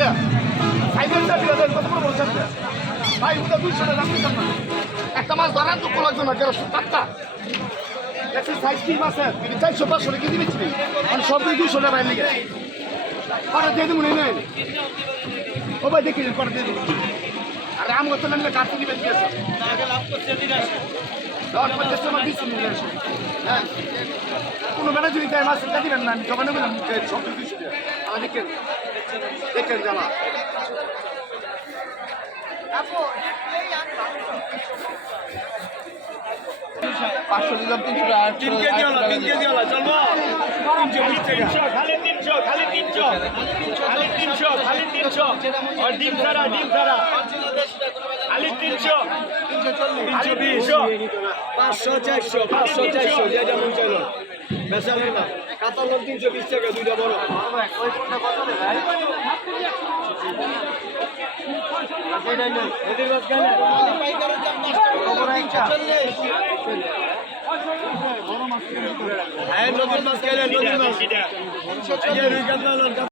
টাকা সাইকেল চাপি দেন কত বড় চাপি ভাই, ওটা দুইশো টাকা দাম দিতাম না। একটা মাছ ধরার তো লাগতো না কেন টাকা দেখছি সাইজ কি মাছ কিন্তু চারশো, পাঁচশো টাকা কেজি বেচছি আমি সব দিয়ে দুইশো টাকা লেগে কটা দিয়ে দেবো নেই ও ভাই, দেখি কটা দিয়ে দেবো। আর কি আছে দশ পঞ্চাশ টাকা দিচ্ছি নিয়ে আসো। হ্যাঁ। কোনো বেলা যদি মাছ কাটি না আমি নেবেন সব আমার দেখেন দেখেন জামা। পাঁচশো দিলাম তিনশো তিন কেজি হলো তিন কেজি হলো চলবো। তিনশো খালি তিনশো খালি তিনশো। খালি তিনশো খালি তিনশো। ডিম ছাড়া ডিম ছাড়া। খালি তিনশো। তিনশো বিশ পাঁচশো চারশো পাঁচশো চারশো যেটা মন চাইলো। বেসালের না। কাতার লোক তিনশো বিশ টাকা দুইটা বড়। হ্যাঁ নদীর মাছ খেলে নদীর মাছ।